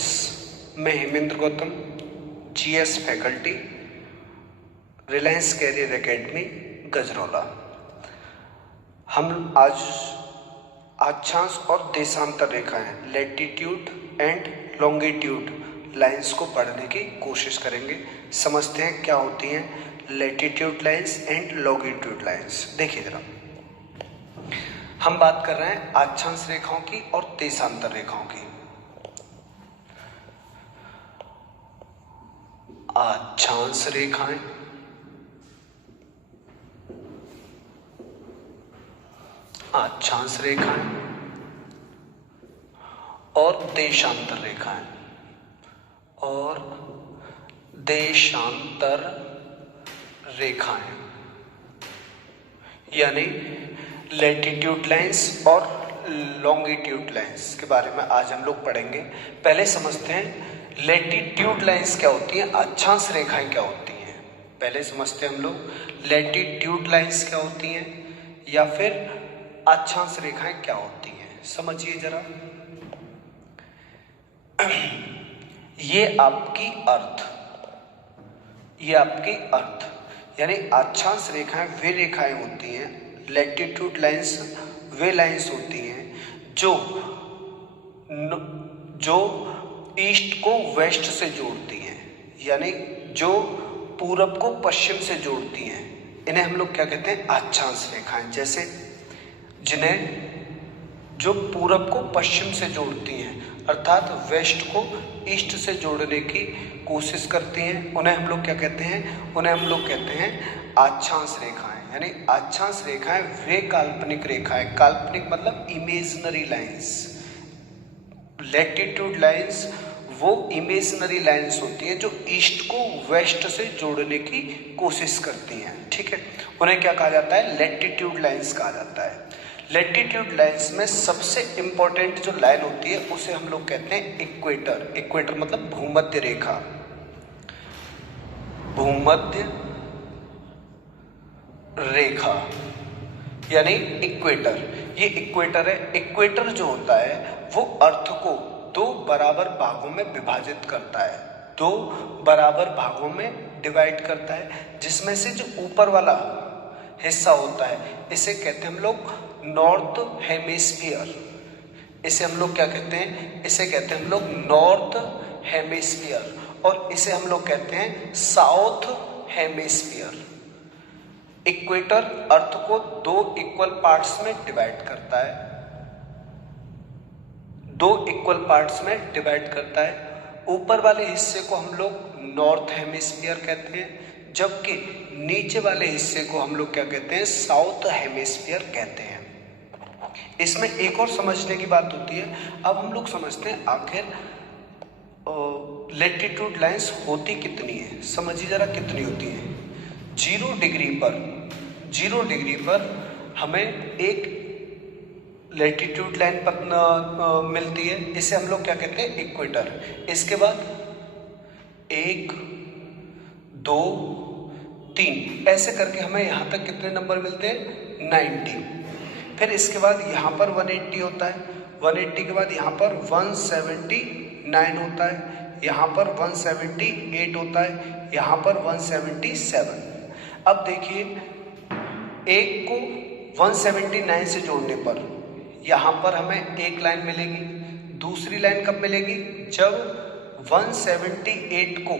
Students, मैं Hemendra Gautam, GS faculty, Reliance career academy Gajraula. हम आज अक्षांश और देशांतर रेखाएं, लैटिट्यूड एंड लॉन्गिट्यूड लाइंस को पढ़ने की कोशिश करेंगे। समझते हैं क्या होती हैं latitude lines and longitude lines. देखिए जरा, हम बात कर रहे हैं अक्षांश रेखाओं की और देशांतर रेखाओं की। अक्षांश रेखाएं, अक्षांश रेखाएं और देशांतर रेखाएं और देशांतर रेखाएं, यानी लैटिट्यूड लाइंस और लॉन्गिट्यूड लाइंस के बारे में आज हम लोग पढ़ेंगे। पहले समझते हैं लैटिट्यूड लाइंस क्या होती हैं, अक्षांश रेखाएं क्या होती हैं। पहले समझते हैं हम लोग लैटिट्यूड लाइंस क्या होती हैं या फिर अक्षांश रेखाएं क्या होती हैं। समझिए जरा, ये आपकी अर्थ यानी अक्षांश रेखाएं वे रेखाएं होती हैं, लैटिट्यूड लाइंस वे लाइंस होती हैं जो ईस्ट को वेस्ट से जोड़ती हैं, यानी जो पूरब को पश्चिम से जोड़ती हैं। इन्हें हम लोग क्या कहते हैं, अक्षांश रेखाएं। जैसे जिन्हें जो पूरब को पश्चिम से जोड़ती हैं, अर्थात वेस्ट को ईस्ट से जोड़ने की कोशिश करती हैं, उन्हें हम लोग क्या कहते हैं, उन्हें हम लोग कहते हैं अक्षांश रेखाएं। यानी अक्षांश रेखाएं वे काल्पनिक रेखाएं, काल्पनिक मतलब इमेजिनरी लाइंस। लैटिट्यूड लाइंस वो इमेजिनरी लाइंस होती है जो ईस्ट को वेस्ट से जोड़ने की कोशिश करती हैं। ठीक है, उन्हें क्या कहा जाता है, लैटिट्यूड लाइंस कहा जाता है। लैटिट्यूड लाइंस में सबसे इंपॉर्टेंट जो लाइन होती है उसे हम लोग कहते हैं इक्वेटर। इक्वेटर मतलब भूमध्य रेखा, भूमध्य रेखा यानी इक्वेटर। ये इक्वेटर है। इक्वेटर जो होता है वो अर्थ को दो बराबर भागों में विभाजित करता है, दो बराबर भागों में डिवाइड करता है, जिसमें से जो ऊपर वाला हिस्सा होता है इसे कहते हैं हम लोग नॉर्थ हेमिस्फीयर। इसे हम लोग क्या कहते हैं, इसे कहते हैं हम लोग नॉर्थ हेमिस्फीयर, और इसे हम लोग कहते हैं साउथ हेमिस्फीयर। इक्वेटर अर्थ को दो इक्वल पार्ट्स में डिवाइड करता है, दो इक्वल पार्ट्स में डिवाइड करता है। ऊपर वाले हिस्से को हम लोग नॉर्थ हेमिस्फीयर कहते हैं, जबकि नीचे वाले हिस्से को हम लोग क्या कहते हैं, साउथ हेमिस्फीयर कहते हैं। इसमें एक और समझने की बात होती है। अब हम लोग समझते हैं आखिर लैटिट्यूड लाइंस होती कितनी है। समझिए जरा कितनी होती है। 0 डिग्री पर हमें एक लैटिट्यूड लाइन मिलती है, इसे हम लोग क्या कहते हैं, इक्वेटर। इसके बाद 1 2 3 ऐसे करके हमें यहाँ तक कितने नंबर मिलते हैं, 90। फिर इसके बाद यहाँ पर 180 होता है, 180 के बाद यहाँ पर 179 होता है, यहाँ पर 178 होता है, यहाँ पर 177। अब देखिए, एक को 179 से जोड़ने पर यहाँ पर हमें एक लाइन मिलेगी। दूसरी लाइन कब मिलेगी, जब 178 को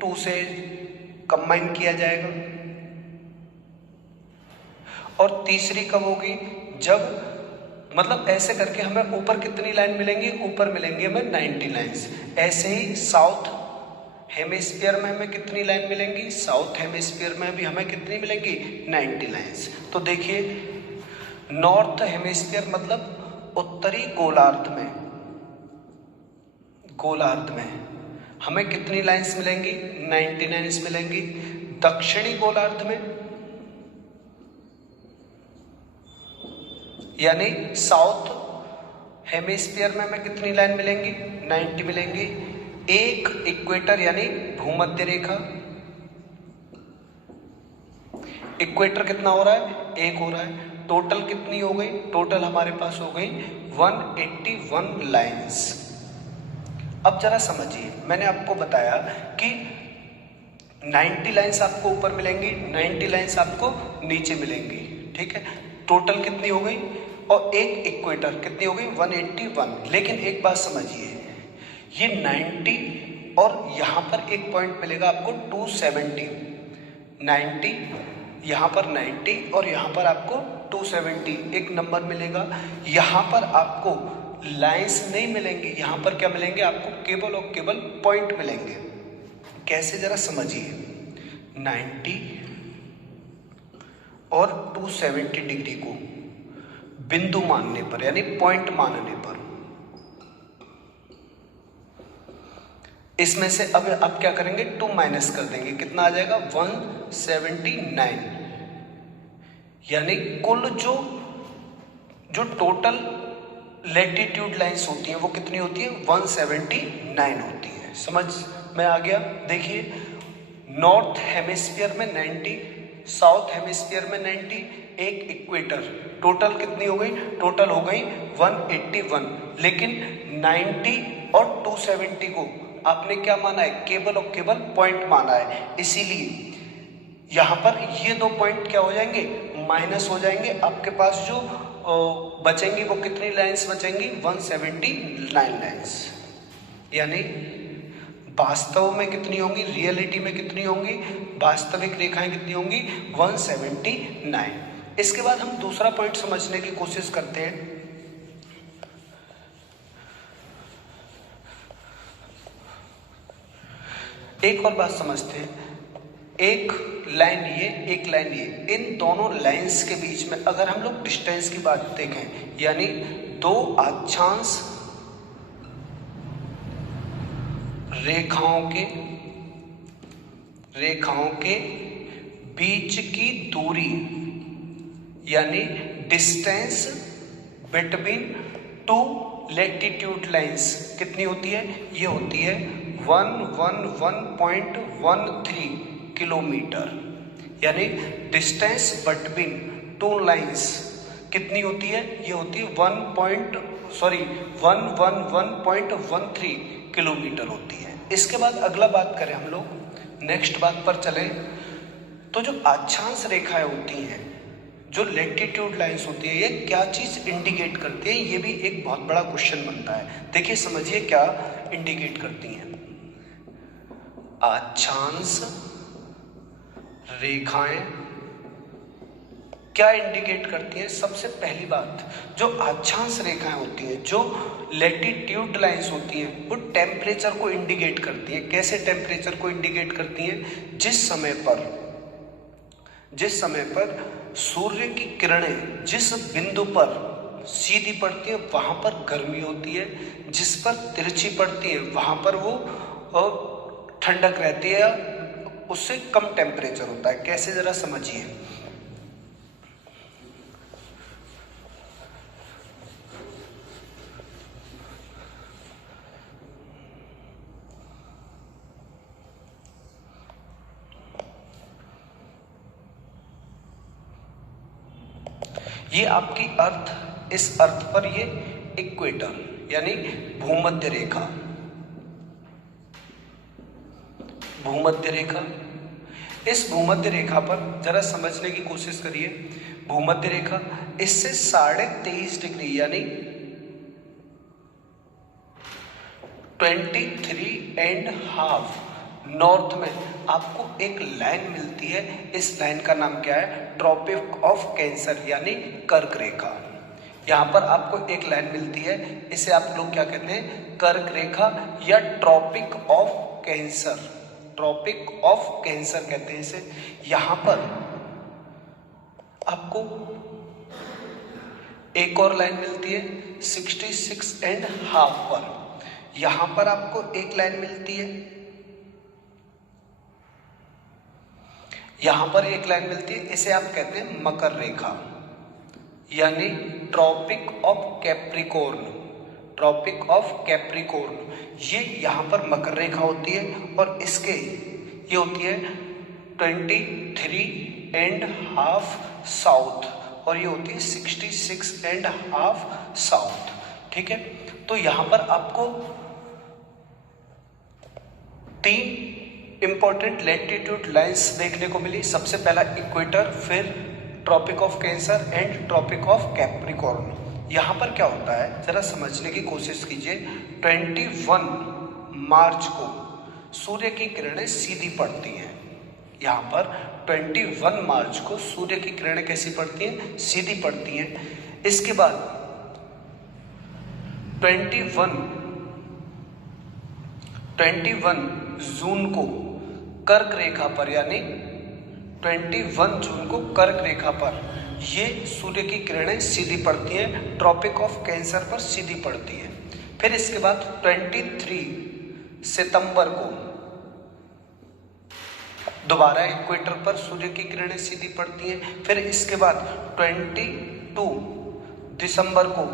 2 से कंबाइन किया जाएगा। और तीसरी कब होगी, जब मतलब ऐसे करके हमें ऊपर कितनी लाइन मिलेंगी, ऊपर मिलेंगी हमें 90 लाइन्स। ऐसे ही साउथ हेमिस्फीयर में हमें कितनी लाइन मिलेंगी, साउथ हेमिस्फीयर में भी हमें कितनी मिलेंगी, 90 लाइन्स। तो देखिए, नॉर्थ हेमिस्फीयर मतलब उत्तरी गोलार्ध में हमें कितनी लाइन्स मिलेंगी, 90 लाइन्स मिलेंगी। दक्षिणी गोलार्ध में यानी साउथ हेमिस्फीयर में हमें कितनी लाइन मिलेंगी, 90 मिलेंगी। एक इक्वेटर यानी भूमध्य रेखा, इक्वेटर कितना हो रहा है, 1 हो रहा है। टोटल कितनी हो गई, टोटल हमारे पास हो गई 181 लाइन्स। अब जरा समझिए, मैंने आपको बताया कि 90 लाइंस आपको ऊपर मिलेंगी, 90 लाइंस आपको नीचे मिलेंगी, ठीक है। टोटल कितनी हो गई, और एक इक्वेटर कितनी हो गई 181। लेकिन एक बात समझिए, ये 90 और यहाँ पर एक पॉइंट मिलेगा आपको 270, 90 यहाँ पर 90 और यहाँ पर आपको 270 एक नंबर मिलेगा। यहाँ पर आपको लाइंस नहीं मिलेंगे, यहाँ पर क्या मिलेंगे आपको, केवल और केवल पॉइंट मिलेंगे। कैसे, जरा समझिए। 90 और 270 डिग्री को बिंदु मानने पर, यानी पॉइंट मानने पर, इसमें से अब आप क्या करेंगे, 2 माइनस कर देंगे, कितना आ जाएगा 179। यानी कुल जो टोटल लैटिट्यूड लाइंस होती हैं वो कितनी होती है, 179 होती है। समझ में आ गया। देखिए, नॉर्थ हेमिस्फीयर में 90, साउथ हेमिस्फीयर में 90, एक इक्वेटर, टोटल कितनी हो गई, टोटल हो गई 181। लेकिन 90 और 270 को आपने क्या माना है, केवल और केवल पॉइंट माना है, इसीलिए यहाँ पर ये दो पॉइंट क्या हो जाएंगे, माइनस हो जाएंगे। आपके पास जो बचेंगी वो कितनी लाइंस बचेंगी, 179 लाइंस। यानी वास्तव में कितनी होंगी, रियलिटी में कितनी होंगी, वास्तविक रेखाएं कितनी होंगी, 179। इसके बाद हम दूसरा पॉइंट समझने की कोशिश करते हैं। एक और बात समझते हैं, एक लाइन ये, एक लाइन ये, इन दोनों लाइंस के बीच में अगर हम लोग डिस्टेंस की बात देखें, यानी दो अक्षांश रेखाओं के बीच की दूरी, यानी distance between two latitude lines कितनी होती है, ये होती है 111.13 किलोमीटर। यानी डिस्टेंस बिटवीन टू लाइंस कितनी होती है, ये होती है 111.13 किलोमीटर होती है। इसके बाद अगला बात करें हम लोग, नेक्स्ट बात पर चले, तो जो अक्षांश रेखाएं होती हैं, जो लैटिट्यूड लाइंस होती है, ये क्या चीज इंडिकेट करती है, ये भी एक बहुत बड़ा क्वेश्चन बनता है। देखिए समझिए क्या इंडिकेट करती हैं। अक्षांश रेखाएं क्या इंडिकेट करती हैं, सबसे पहली बात, जो अक्षांश रेखाएं होती हैं, जो लैटिट्यूड लाइंस होती हैं, वो टेम्परेचर को इंडिकेट करती हैं। कैसे टेम्परेचर को इंडिकेट करती हैं, जिस समय पर सूर्य की किरणें जिस बिंदु पर सीधी पड़ती है वहां पर गर्मी होती है, जिस पर तिरछी पड़ती है वहां पर वो ठंडक रहती है, उससे कम टेम्परेचर होता है। कैसे, जरा समझिए। ये आपकी अर्थ, इस अर्थ पर ये इक्वेटर यानी भूमध्य रेखा, इस भूमध्य रेखा पर जरा समझने की कोशिश करिए। भूमध्य रेखा इससे 23.5 डिग्री यानी 23.5 नॉर्थ में आपको एक लाइन मिलती है। इस लाइन का नाम क्या है, ट्रॉपिक ऑफ कैंसर यानी कर्क रेखा। यहाँ पर आपको एक लाइन मिलती है, इसे आप लोग क्या कहते हैं, कर्क रेखा या tropic of Cancer, tropic of Cancer कहते हैं इसे। यहाँ पर आपको एक और लाइन मिलती है 66.5 पर। यहाँ पर आपको एक लाइन मिलती है, यहाँ पर एक लाइन मिलती है, इसे आप कहते हैं मकर रेखा यानी tropic of Capricorn, tropic of Capricorn. ये यहाँ पर मकर रेखा होती है और इसके ये होती है 23.5 साउथ और ये होती है 66.5 साउथ। ठीक है, तो यहाँ पर आपको तीन इंपॉर्टेंट लैटिट्यूड लाइंस देखने को मिली। सबसे पहला इक्वेटर, फिर tropic of Cancer and tropic of Capricorn. यहाँ पर क्या होता है जरा समझने की कोशिश कीजिए। 21 मार्च को सूर्य की किरणें सीधी पड़ती हैं। यहाँ पर 21 मार्च को सूर्य की किरणें कैसी पड़ती हैं? सीधी पड़ती हैं। इसके बाद 21 जून को कर्क रेखा पर, यानी 21 जून को कर्क रेखा पर ये सूर्य की किरणें सीधी पड़ती हैं, ट्रॉपिक ऑफ कैंसर पर सीधी पड़ती हैं। फिर इसके बाद 23 सितंबर को दोबारा इक्वेटर पर सूर्य की किरणें सीधी पड़ती हैं। फिर इसके बाद 22 दिसंबर को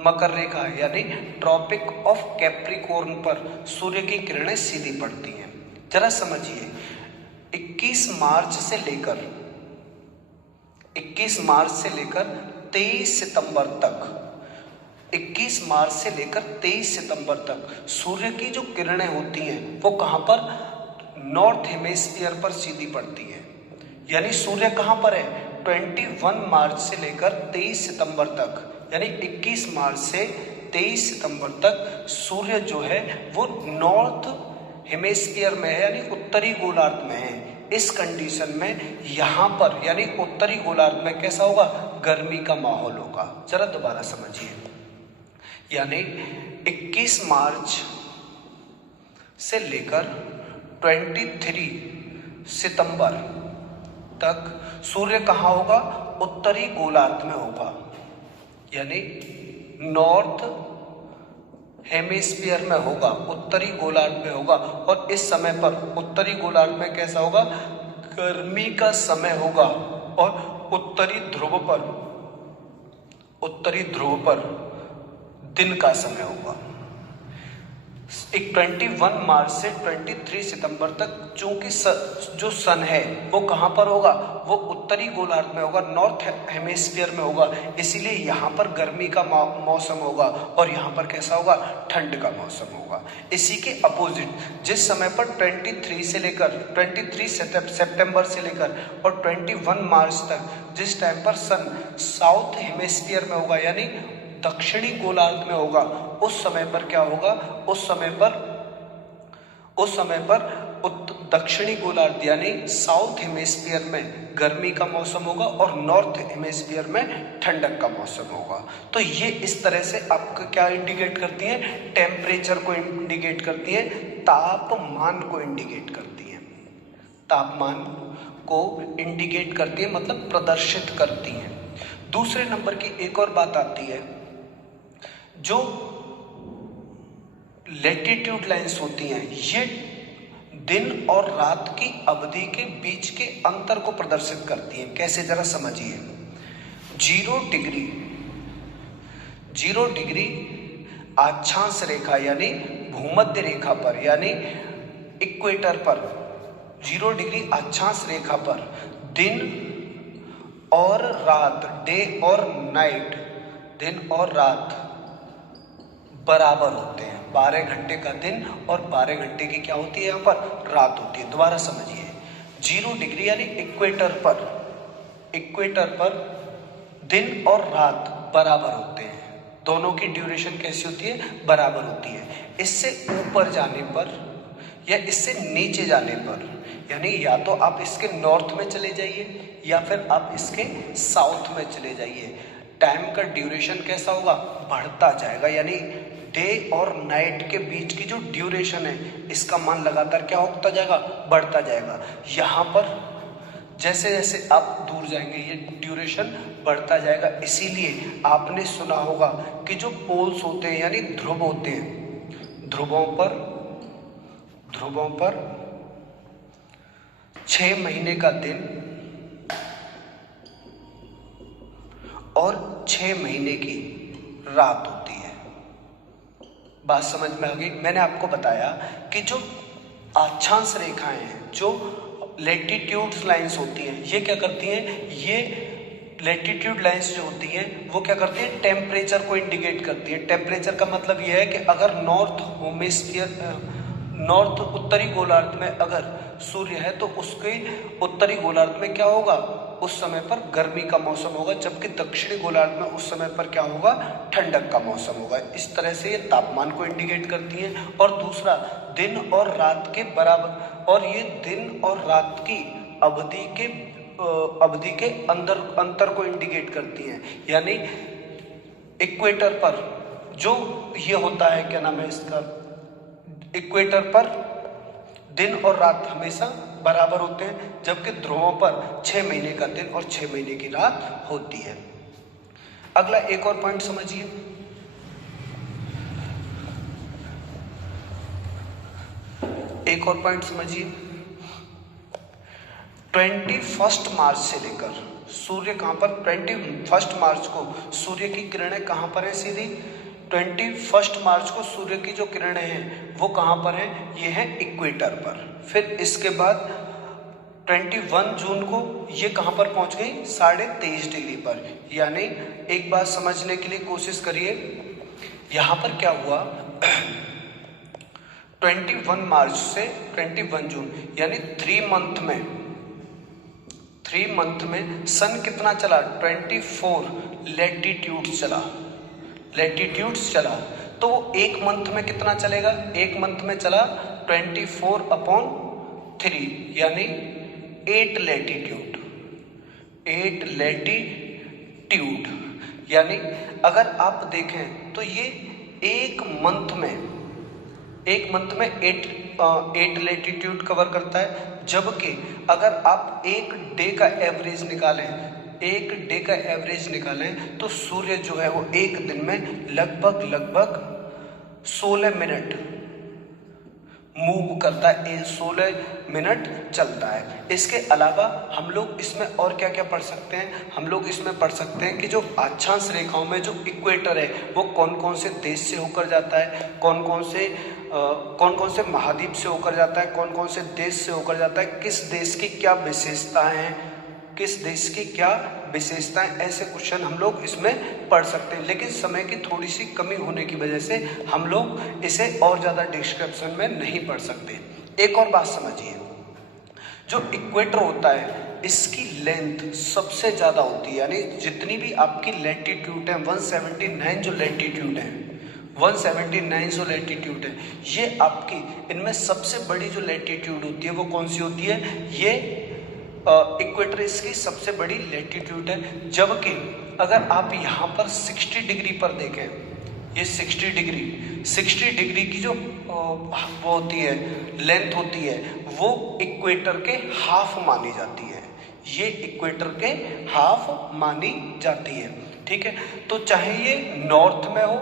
मकर रेखा यानी ट्रॉपिक ऑफ कैप्रिकॉर्न पर सूर्य की किरणें सीधी पड़ती हैं। जरा समझिए, 21 मार्च से लेकर 23 सितंबर तक, 21 मार्च से लेकर 23 सितंबर तक सूर्य की जो किरणें होती हैं वो कहाँ पर? नॉर्थ हेमिस्फीयर पर सीधी पड़ती है। यानी सूर्य कहाँ पर है? 21 मार्च से लेकर 23 सितंबर तक, यानी 21 मार्च से 23 सितंबर तक सूर्य जो है वो नॉर्थ हेमिस्फीयर में है, यानी उत्तरी गोलार्ध में है। इस कंडीशन में यहाँ पर यानी उत्तरी गोलार्ध में कैसा होगा? गर्मी का माहौल होगा। जरा दोबारा समझिए, यानी 21 मार्च से लेकर 23 सितंबर तक सूर्य कहाँ होगा? उत्तरी गोलार्ध में होगा, यानी नॉर्थ हेमिस्फीयर में होगा, उत्तरी गोलार्ध में होगा। और इस समय पर उत्तरी गोलार्ध में कैसा होगा? गर्मी का समय होगा। और उत्तरी ध्रुव पर दिन का समय होगा। 21 मार्च से 23 सितंबर तक चूंकि जो सन है वो कहाँ पर होगा? वो उत्तरी गोलार्ध में होगा, नॉर्थ हेमिस्फीयर में होगा। इसीलिए यहाँ पर गर्मी का मौसम होगा और यहाँ पर कैसा होगा? ठंड का मौसम होगा। इसी के अपोजिट जिस समय पर 23 सितंबर से लेकर और 21 मार्च तक जिस टाइम पर सन साउथ हेमिस्फीयर में होगा, यानी दक्षिणी गोलार्ध में होगा, उस समय पर क्या होगा? उस समय पर दक्षिणी गोलार्ध यानी साउथ हेमिस्फीयर में गर्मी का मौसम होगा और नॉर्थ हेमिस्फीयर में ठंडक का मौसम होगा। तो ये इस तरह से आपका क्या इंडिकेट करती है? टेम्परेचर को इंडिकेट करती है, तापमान को इंडिकेट करती है, तापमान को इंडिकेट करती है, मतलब प्रदर्शित करती है। दूसरे नंबर की एक और बात आती है, जो लैटिट्यूड लाइंस होती हैं ये दिन और रात की अवधि के बीच के अंतर को प्रदर्शित करती हैं। कैसे? जरा समझिए। 0 डिग्री अक्षांश रेखा यानी भूमध्य रेखा पर, यानी इक्वेटर पर 0 डिग्री अक्षांश रेखा पर दिन और रात, डे और नाइट, दिन और रात बराबर होते हैं। 12 घंटे का दिन और 12 घंटे की क्या होती है? यहाँ पर रात होती है। दोबारा समझिए, 0 डिग्री यानी इक्वेटर पर दिन और रात बराबर होते हैं। दोनों की ड्यूरेशन कैसी होती है? बराबर होती है। इससे ऊपर जाने पर या इससे नीचे जाने पर, यानी या तो आप इसके नॉर्थ में चले जाइए या फिर आप इसके साउथ में चले जाइए, टाइम का ड्यूरेशन कैसा होगा? बढ़ता जाएगा। यानी डे और नाइट के बीच की जो ड्यूरेशन है इसका मान लगातार क्या होता जाएगा? बढ़ता जाएगा। यहाँ पर जैसे जैसे आप दूर जाएंगे ये ड्यूरेशन बढ़ता जाएगा। इसीलिए आपने सुना होगा कि जो पोल्स होते हैं यानी ध्रुव होते हैं, ध्रुवों पर 6 महीने का दिन और 6 महीने की रात होती है। बात समझ में आ गई? मैंने आपको बताया कि जो अक्षांश रेखाएं हैं, जो लैटिट्यूड लाइंस होती हैं, ये क्या करती हैं? ये लैटिट्यूड लाइंस जो होती हैं वो क्या करती हैं? टेम्परेचर को इंडिकेट करती है। टेम्परेचर का मतलब ये है कि अगर नॉर्थ उत्तरी गोलार्ध में अगर सूर्य है तो उसके उत्तरी गोलार्ध में क्या होगा, उस समय पर गर्मी का मौसम होगा, जबकि दक्षिणी गोलार्ध में उस समय पर क्या होगा, ठंडक का मौसम होगा। इस तरह से ये तापमान को इंडिकेट करती है। और दूसरा, दिन और रात के बराबर, और ये दिन और रात की अवधि के अंतर को इंडिकेट करती हैं। यानी इक्वेटर पर जो ये होता है, क्या नाम है इसका, इक्वेटर पर दिन और रात हमेशा बराबर होते हैं, जबकि ध्रुवों पर 6 महीने का दिन और 6 महीने की रात होती है। अगला एक और पॉइंट समझिए, एक और पॉइंट समझिए। 21 मार्च से लेकर सूर्य कहां पर, 21 मार्च को सूर्य की किरणें कहां पर है, सीधी 21 मार्च को सूर्य की जो किरणें हैं वो कहां पर हैं, ये है इक्वेटर पर। फिर इसके बाद 21 जून को ये कहां पर पहुंच गई, 23.5 डिग्री पर। यानी एक बात समझने के लिए कोशिश करिए, यहां पर क्या हुआ 21 मार्च से 21 जून यानी 3 मंथ में सन कितना चला, 24 लैटिट्यूड्स चला। तो वो एक मंथ में कितना चलेगा, एक मंथ में चला 24/3 यानी 8 लैटिट्यूड। यानी अगर आप देखें तो ये एक मंथ में 8 लैटिट्यूड कवर करता है। जबकि अगर आप एक डे का एवरेज निकालें तो सूर्य जो है वो एक दिन में लगभग 16 मिनट मूव करता है, 16 मिनट चलता है। इसके अलावा हम लोग इसमें और क्या क्या पढ़ सकते हैं, हम लोग इसमें पढ़ सकते हैं कि जो अक्षांश रेखाओं में जो इक्वेटर है वो कौन कौन से देश से होकर जाता है, कौन कौन से महाद्वीप से होकर जाता है, कौन कौन से देश से होकर जाता है, किस देश की क्या विशेषताएं, ऐसे क्वेश्चन हम लोग इसमें पढ़ सकते हैं। लेकिन समय की थोड़ी सी कमी होने की वजह से हम लोग इसे और ज़्यादा डिस्क्रिप्शन में नहीं पढ़ सकते। एक और बात समझिए, जो इक्वेटर होता है इसकी लेंथ सबसे ज़्यादा होती है। यानी जितनी भी आपकी लैटिट्यूड है 179 जो लैटिट्यूड है ये आपकी, इनमें सबसे बड़ी जो लैटिट्यूड होती है वो कौन सी होती है, ये इक्वेटर इसकी सबसे बड़ी लैटिट्यूड है। जबकि अगर आप यहाँ पर 60 डिग्री पर देखें, ये 60 डिग्री की जो वो होती है, लेंथ होती है, वो इक्वेटर के हाफ मानी जाती है। ये इक्वेटर के हाफ मानी जाती है। ठीक है, तो चाहे ये नॉर्थ में हो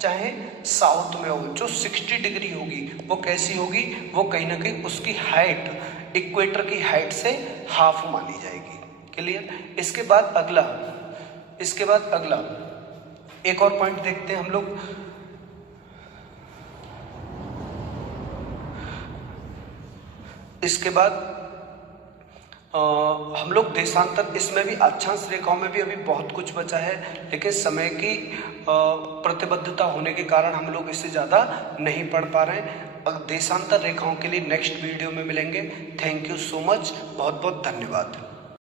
चाहे साउथ में हो, जो 60 डिग्री होगी वो कैसी होगी, वो कहीं ना कहीं उसकी हाइट इक्वेटर की हाइट से हाफ मानी जाएगी। क्लियर। इसके बाद अगला एक और पॉइंट देखते हैं हम लोग। इसके बाद हम लोग देशांतर, इसमें भी अक्षांश रेखाओं में भी अभी बहुत कुछ बचा है, लेकिन समय की प्रतिबद्धता होने के कारण हम लोग इससे ज़्यादा नहीं पढ़ पा रहे हैं। देशांतर रेखाओं के लिए नेक्स्ट वीडियो में मिलेंगे। थैंक यू सो मच, बहुत बहुत धन्यवाद।